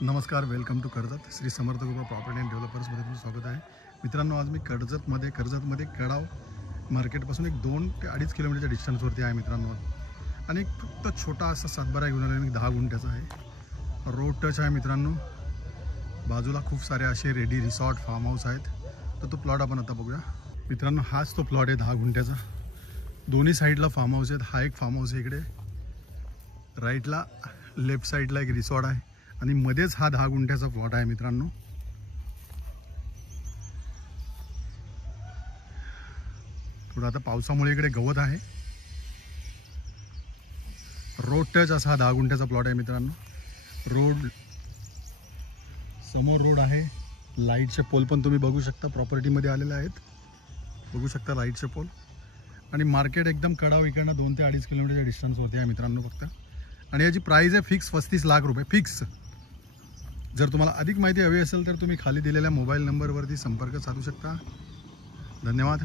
नमस्कार, welcome to Karjat. Shri Samarth कृपा property and डेव्हलपर्समध्ये तुमचं स्वागत आहे. मित्रांनो, आज मी कर्जतमध्ये कडाव मार्केटपासून एक 2 ते 2.5 किलोमीटरच्या डिस्टन्सवरती आहे मित्रांनो. आणि एक फक्त छोटा असा सातबारा घेऊन आलेला मी 10 गुंठ्याचा आहे. रोड टच आहे मित्रांनो. बाजूला खूप सारे असे रेडी रिसॉर्ट फार्म हाऊस आहेत. तर तो प्लॉट आपण आता बघूया मित्रांनो. हाच तो प्लॉट आहे 10 गुंठ्याचा. दोन्ही साईडला फार्म हाऊस आहेत. हा एक फार्म हाऊस आहे इकडे, राईटला लेफ्ट साईडला एक रिसॉर्ट आहे आणि मध्येच हा 10 गुंठ्याचा प्लॉट आहे मित्रांनो. थोडं आता पावसामुळे इकडे गवत आहे. रोड टच असा हा 10 गुंठ्याचा प्लॉट आहे मित्रांनो. समोर रोड आहे. लाईटचे पोल पण तुम्ही बघू शकता, प्रॉपर्टीमध्ये आलेले आहेत. बघू शकता लाईटचे पोल. आणि मार्केट एकदम कडाव, इकडनं 2 ते 2.5 किलोमीटरच्या डिस्टन्सवरती आहे मित्रांनो फक्त. आणि याची प्राईस आहे फिक्स 35 लाख रुपये फिक्स. जर तुम्हाला अधिक माहिती हवी असेल तर तुम्ही खाली दिलेल्या मोबाईल नंबरवरती संपर्क साधू शकता. धन्यवाद.